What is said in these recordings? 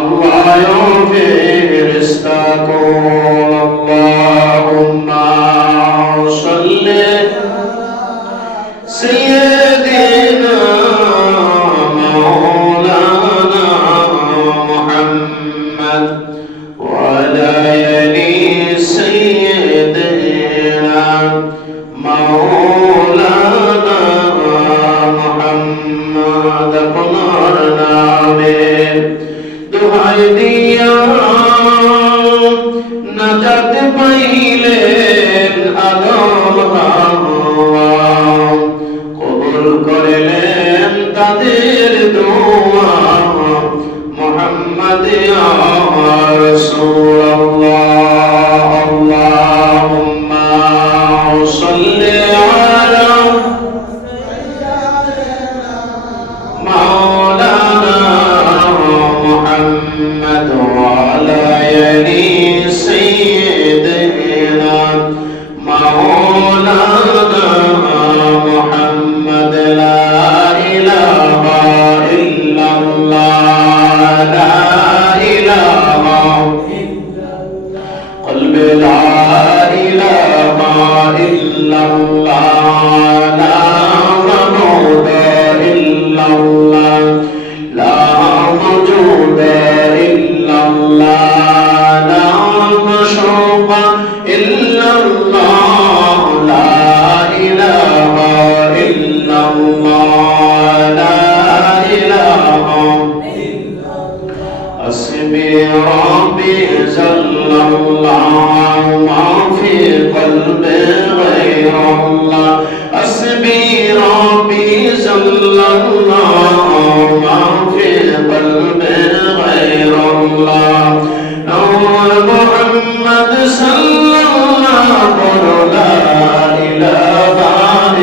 Allah ফেরেশতা কোন আল্লাহুম্মা সাল্লি সাইয়্যিদিনা মাওলানা মুহাম্মদ ওয়া আলা আলি সাইয়্যিদিনা মাওলানা মুহাম্মদ আপনার নামে দোহাই দিয়া নাজাত পাইলেন আদম হাওয়া কবুল করলেন তাদের দোয়া মুহাম্মদ ইয়া রাসূলুল্লাহ আল্লাহুম্মা সাল্লি আলা মাওলানা মুহাম্মদ ওয়া আলা আলি সাইয়্যিদিনা মাওলানা মুহাম্মদ লা ইলাহা ইল্লাল্লাহ লা ইলাহা কলবে লা ইলাহা ইল্লাল্লাহ লা মাবুদা ইল্লাল্লাহ লা মাওজুদা ইল্লাল্লাহ লা মাশরুকা ইল্লাল্লাহ লা ইলাহা ইল্লাল্লাহ লা ইলাহা حسبي ربي جل الله ما في قلبي غير الله حسبي ربي جل الله ما في قلبي غير الله نور محمد صلى الله لا إله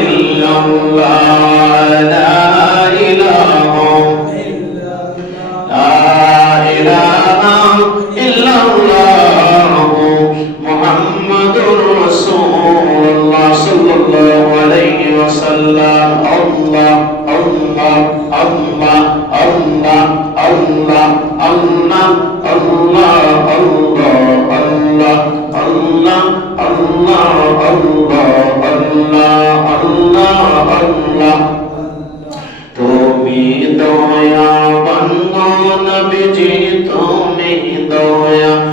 إلا الله لا إله إلا الله محمد رسول الله صلى الله عليه وسلم الله الله الله الله الله الله الله الله الله الله الله الله الله তুমি দয়াবান নবীজি তুমি দয়াবান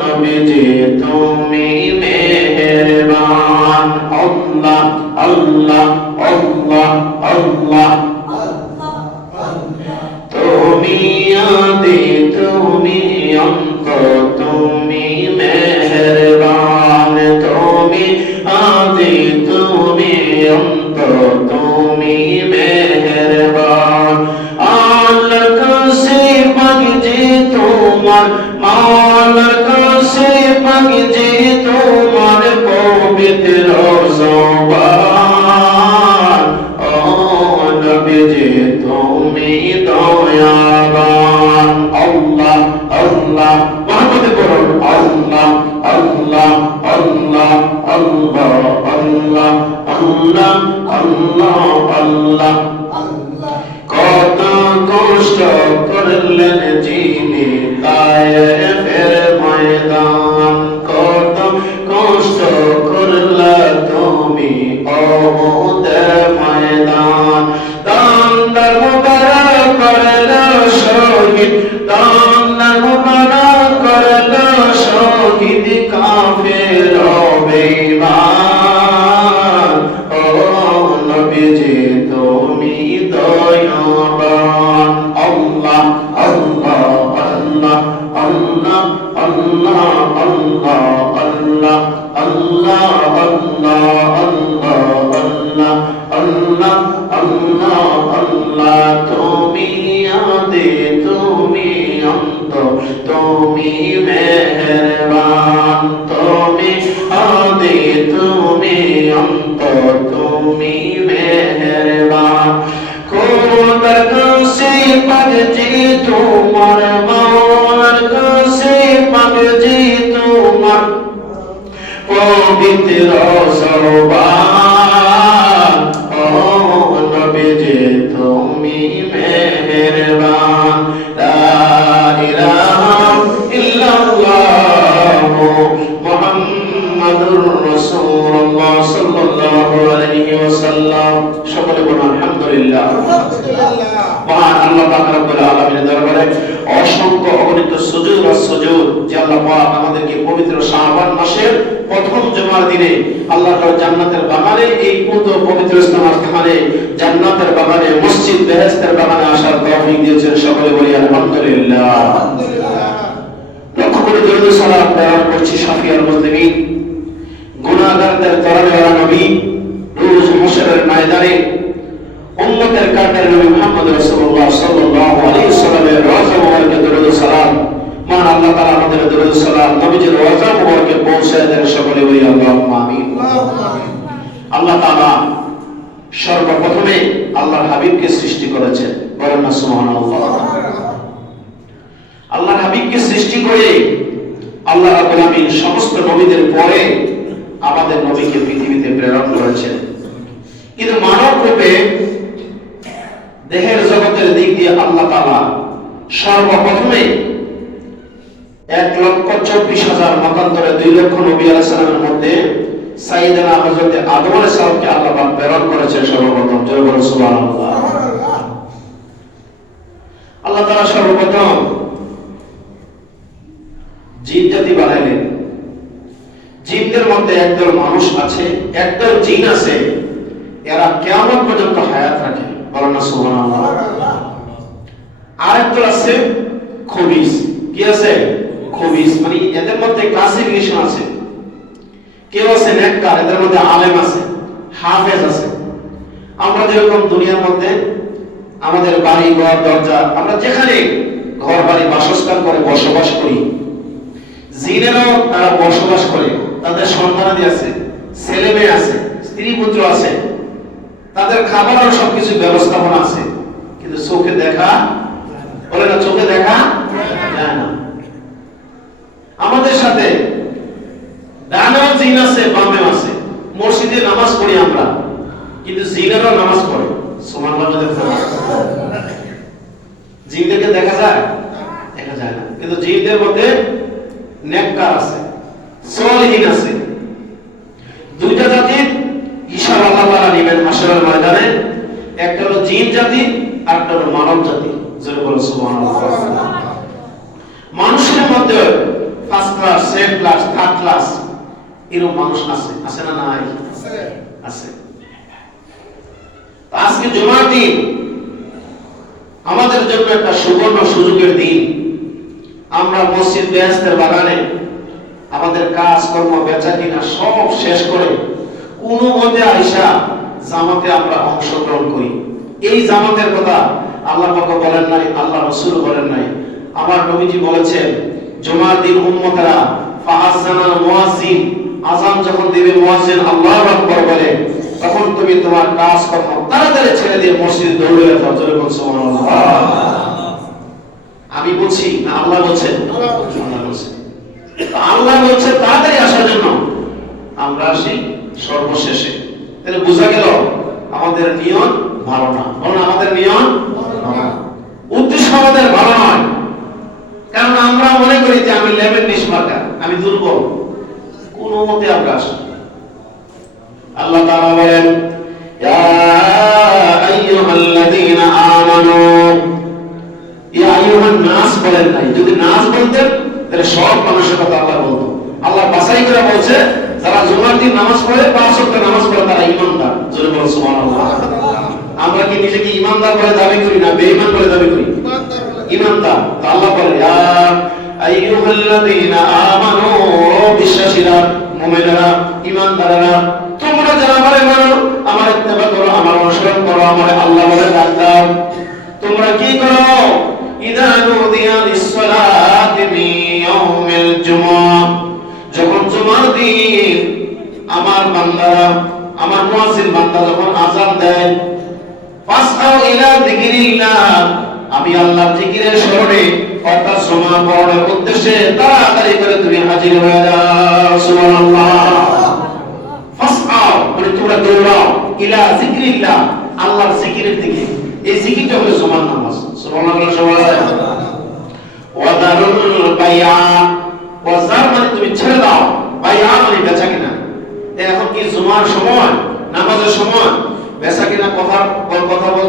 নবীজি তুমি মেহেরবান আল্লাহ আল্লাহ আল্লাহ আল্লাহ তুমি আদি তুমি অন্ত তুমি মেহেরবান তুমি আদি তুমি অন্ত তুমি মেহেরবান আল্লাহ কাছে পাগজি তোমার মাওলার কাছে পাগজি তোমার পবিত্র জবান ও নবীজি তুমি দয়াবান আল্লাহ আল্লাহ মুহাম্মদ বলুন আল্লাহ আল্লাহ আল্লাহ আল্লাহ আল্লাহ আল্লাহ আল্লাহ আল্লাহ কত কষ্ট করলেন যিনি তায়েফের ময়দান কত কষ্ট করলে তুমি ওহুদের ময়দান তান্দার মুবারক করল শহীদ তান্দার মুবারক করল শহীদ কাফের বেঈমান ও নবীজি তুমি দয়াবান আল্লাহ আল্লাহ আল্লাহ আল্লাহ আল্লাহ আল্লাহ আল্লাহ আল্লাহ আল্লাহ আল্লাহ আল্লাহ আল্লাহ আল্লাহ তুমি আদি তুমি অন্ত তুমি মেহেরবান তুমি আদি তুমি অন্ত তুমি মেহেরবান খোদার কাছে পাগজি তোমার মাওলার কাছে পাগজি তোমার পবিত্র সরবান ও নবীজি তুমি মেহেরবান লা ইলাহা ইল্লাল্লাহু মুহাম্মাদুর রাসূলুল্লাহ সাল্লাল্লাহু আলাইহি ওয়াসাল্লাম। সকলে বলুন আলহামদুলিল্লাহ। মহান আল্লাহ পাক রব্বুল আলামিনের দরবারে অসংখ্য অগণিত সুজুদ আর সুজুদ যে আল্লাহ পাক আমাদেরকে পবিত্র শাবান মাসের প্রথম জুমার দিনে আল্লাহর জান্নাতের বাগানে, এই পুত পবিত্র স্থানে জান্নাতের বাগানে, মসজিদ বেহেশতের বাগানে আসার তৌফিক দিয়েছেন। সকলে বলি আলহামদুলিল্লাহ। লক্ষ করে দরুদ সালাত প্রেরণ করছি শাফিউল মুসলিমিন, গুনাহগারদের তরবারে নবী, রোজ হাশরের ময়দানে উম্মতের কাঁটার নবী মুহাম্মদ রাসূলুল্লাহ সাল্লাল্লাহু আলাইহি ওয়াসাল্লামের রওজা মুবারকে দরুদ সালাম। মান আল্লাহ তাআলা আমাদের দরুদ সালাম নবীজির রওজা মুবারকে পৌঁছায় দেন। সকলে বলি আল্লাহুম্মা আমিন। আল্লাহ তাআলা সর্বপ্রথমে আল্লাহর হাবিবকে সৃষ্টি করেছেন, বলেন না সুবহানাল্লাহ। আল্লাহর হাবিবকে সৃষ্টি করে আল্লাহ রাব্বুল আমিন সমস্ত নবীদের পরে আমাদের নবীকে পৃথিবীতে প্রেরণ করেছেন। কিন্তু মানব রূপে দেহের জগতের দিক দিয়ে আল্লাহ তাআলা সর্বপ্রথমে 1,24,000 মতান্তরে 2 লক্ষ নবী আলাইহিস সালামের মধ্যে সাইয়েদনা হযরত আদম আলাইহিস সালামকে আল্লাহ পাক প্রেরণ করেছেন সর্বপ্রথম। জয় বলুন সুবহানাল্লাহ। আল্লাহ তাআলা সর্বপ্রথম জিন জাতি বানাইলেন। জিনদের মধ্যে একদল মানুষ আছে, একদল জিন আছে, এরা কিয়ামত পর্যন্ত হায়াত রাখে, বলেন না সুবহানাল্লাহ। আরেকদল আছে খবিস। কি আছে? খবিস, মানে এদের মধ্যে ক্লাসিফিকেশন আছে। কেউ আছে নেককার, এদের মধ্যে আলেম আছে, হাফেজ আছে। আমরা যেরকম দুনিয়ার মধ্যে আমাদের বাড়ি ঘর দরজা, আমরা যেখানে ঘর বাড়ি বাসস্থান করে বসবাস করি, জিনেরও তারা বসবাস করে, তাদের সন্তানাদি আছে, ছেলে মেয়ে আছে, স্ত্রী পুত্র আছে, তাদের খাবারের সবকিছু ব্যবস্থাপনা আছে, কিন্তু চোখে দেখা, বলে না চোখে দেখা যায় না। আমাদের সাথে ডানেও জিন আছে, বামেও আছে। মসজিদে নামাজ পড়ি আমরা, কিন্তু জিনেরও নামাজ পড়ে। সুবহানাল্লাহ। জিনদেরকে দেখা যায়? দেখা যায় না। কিন্তু জিনদের মধ্যে নেককার আছে, সালিহিন আছে। দুইটা জাতির হিসাব আল্লাহ তাআলা নেবেন হাশরের ময়দানে। একটা হলো জিন জাতি, আরেকটা হলো মানব জাতি। জোরে বলো সুবহানাল্লাহ। মানুষের মধ্যে first class, second class, third class এরকম মানুষ আছে, আছে না নাই? আছে। আজকে জুমার দিন আমাদের জন্য একটা সুবর্ণ সুযোগের দিন। আমরা মসজিদ বেহেশতের বাগানে আমাদের কাজ কর্ম বেচা কিনা সব শেষ করে কোনো মতে আইসা জামাতে আমরা অংশগ্রহণ করি। এই জামাতের কথা আল্লাহ পাক বলেন নাই, আল্লাহ রাসূল বলেন নাই, আমার নবীজি বলেছেন জুমার দিন উম্মতেরা ফাআযানাল মুয়াজ্জিন, আযান যখন দিবে মুয়াজ্জিন আল্লাহু আকবার বলে, তখন তুমি তোমার কাজ কর্ম তাড়াতাড়ি ছেড়ে দিয়ে মসজিদে দৌড়ে যাও। জোরে বলুন সুবহানাল্লাহ। আমি বলছি না আল্লাহ বলছেন? আল্লাহ বলছেন। আল্লাহ বলছে তাড়াতাড়ি আসার জন্য, আমরা আসি সর্বশেষে। তাহলে বোঝা গেল আমাদের নিয়ত ভালো না। বলুন আমাদের নিয়ত ভালো না, উদ্দেশ্য আমাদের ভালো নয়। কারণ আমরা মনে করি যে আমি লেভেল নিষ্পাকা, আমি দুর্বল, কোন মতে আমরা আসি। আল্লাহ তাআলা বলেন ইয়া আইয়ুহাল্লাযীনা আমানু, ইয়া আইয়ুহান নাস বলেন নাই। যদি নাস বলতেন তাহলে সব মানুষের কথা আল্লাহ বলতো। আল্লাহ বাছাই করে বলছে যারা জুমার দিন নামাজ পড়ে, 5 ওয়াক্ত নামাজ পড়ে, তারা ঈমানদার। জোরে বলুন সুবহানাল্লাহ। আমরা কি নিজেকে ঈমানদার বলে দাবি করি না বেঈমান বলে দাবি করি? ঈমানদার। তো আল্লাহ বলে ইয়া আইয়ুহাল্লাযীনা আমানু, বিশ্বাসীরা, মুমিনেরা, ঈমানদারেরা, তোমরা যারা আমারে মানো, আমার ইত্তেবা করো, আমার অনুসরণ করো, আমারে আল্লাহ বলে ডাক দাও। তোমরা কি করো? ইযা নুদিয়া লিস-সালাতি মিন ইয়াউমিল জুমআহ, যখন জুমার দিন আমার বান্দারা, আমার মুয়াজ্জিন বান্দা যখন আযান দেয়, ফাসআউ ইলা যিকরিল্লাহ, আমি আল্লাহর জিকিরের স্মরণে অর্থাৎ জুমা পড়ার উদ্দেশ্যে তাড়াতাড়ি করে তুমি হাজির হয়ে যাও। সুবহানাল্লাহ। ফাসআউ, মানে তোমরা দৌড়াও, ইলা যিকরিল্লাহ, আল্লাহর জিকিরের দিকে।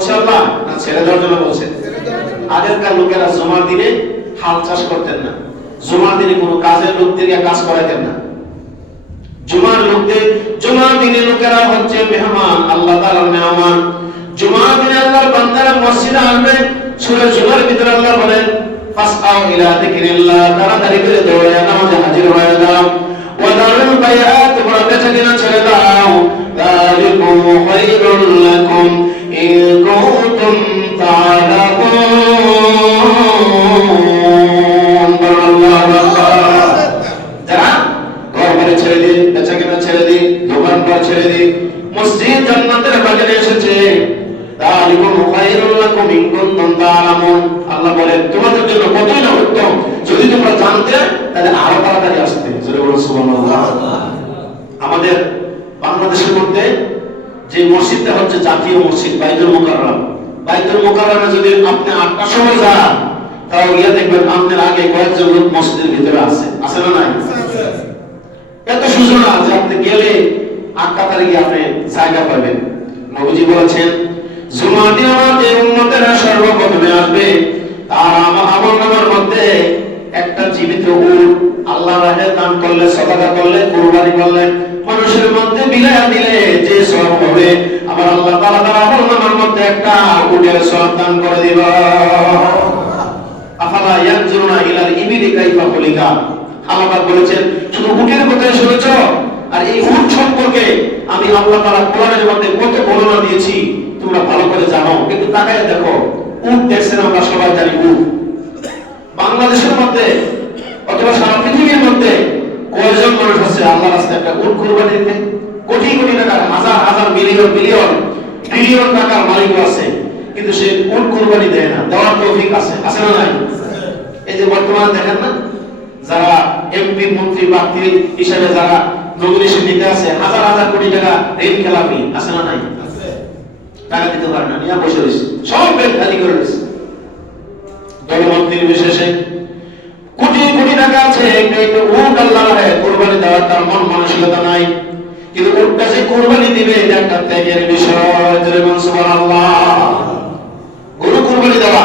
বলছে আল্লাহ, না ছেড়ে দেওয়ার জন্য বলছে? আগেরকার লোকেরা জুমার দিনে হাল চাষ করতেন না, জুমার দিনে কোনো কাজের লোকদেরকে কাজ করাতেন না। জুমার দিনে লোকেরা হচ্ছে মেহমান, আল্লাহ তাআলার মেহমান। জুমার দিনে আল্লাহর বান্দারা মসজিদে আসবে। সূরা জুমার ভিতরে আল্লাহ বলেন, ফাসআউ ইলা যিকরিল্লাহ, তাড়াতাড়ি করে দৌড়ে নামাজে হাজির হয়ে যাও। ওয়া দারুল বায়াত, তোমরা বেচাকেনা ছেড়ে দাও। যালিকুম খায়রুল লাকুম ইন কুনতুম তা'লামুন। আল্লাহু আকবার। যারা ঘর বাড়ি ছেড়ে দিন, বেচাকেনা ছেড়ে দিন, দোকানপাট ছেড়ে দিন, মসজিদ জান্নাতের বাজারে এসেছে। যালিকুম খায়রুল লাকুম ইন কুনতুম তা'লামুন। আল্লাহ বলেন তোমাদের জন্য কতই না উত্তম, যদি তোমরা জানতে তাহলে আরো তাড়াতাড়ি আসতে। জোরে বলুন সুবহানাল্লাহ। আমাদের বাংলাদেশের মধ্যে যে মসজিদটা হচ্ছে জাতীয় মসজিদ বাইতুল মুকাররম, বাইতুল মুকাররমে যদি আপনি 8টার সময় যান তাও গিয়ে দেখবেন আপনার আগে কয়েকজন লোক মসজিদের ভিতরে আছে না নাই? এত সূচনা যে আপনি গেলে 8টা তারিখে আপনি জায়গা পাবেন। নবীজি বলেছেন জুমার দিন আমার এই উম্মতেরা সর্বপ্রথমে আসবে, আর আমার নামের মধ্যে একটা জীবিত উট আল্লাহর রাহে দান করলে, সাদাকা করলে, কুরবানি করলে, মানুষের মধ্যে বিলায়া দিলে যে সওয়াব হবে, আমার আল্লাহ তাআলা তার আমল নামের মধ্যে একটা উটের সওয়াব দান করে দিব। আফালা ইয়ানজুরুনা ইলাল ইবিলি কাইফা খুলিকা। আল্লাহ বলেছেন শুধু উটের কথাই শুনেছো, আর এই উট সম্পর্কে আমি আল্লাহ তাআলা কোরআনের মধ্যে কত বর্ণনা দিয়েছি তোমরা ভালো করে জানো। কিন্তু তাকায় দেখো, উট দেখছেন আমরা সবাই জানি উট। বাংলাদেশের মধ্যে অথবা সারা পৃথিবীর মধ্যে কয়জন মানুষ আছে আল্লাহর রাস্তায় একটা উট কুরবানি দিতে? কোটি কোটি টাকার, হাজার হাজার মিলিয়ন বিলিয়ন ট্রিলিয়ন টাকার মালিক আছে, কিন্তু সে উট কুরবানি দেয় না। দেওয়ার তৌফিক আছে না নাই? এই যে বর্তমানে দেখেন না, যারা এমপি মন্ত্রী প্রার্থী হিসেবে যারা নমিনেশন নিতে আছে, হাজার হাজার কোটি টাকা ঋণ খেলাপি আছে না নাই? টাকা দিতে পারে না, নিয়ে বসে রয়েছে, সব ব্যাংক খালি করে রয়েছে। দলমত নির্বিশেষে কোটি কোটি টাকা আছে, কিন্তু উট আল্লাহর কুরবানি দেওয়ার তার মন মানসিকতা নাই। কিন্তু উটটা যে কুরবানি দিবে এটা একটা ত্যাগের বিষয়। সুবহানাল্লাহ। গরু কুরবানি দেওয়া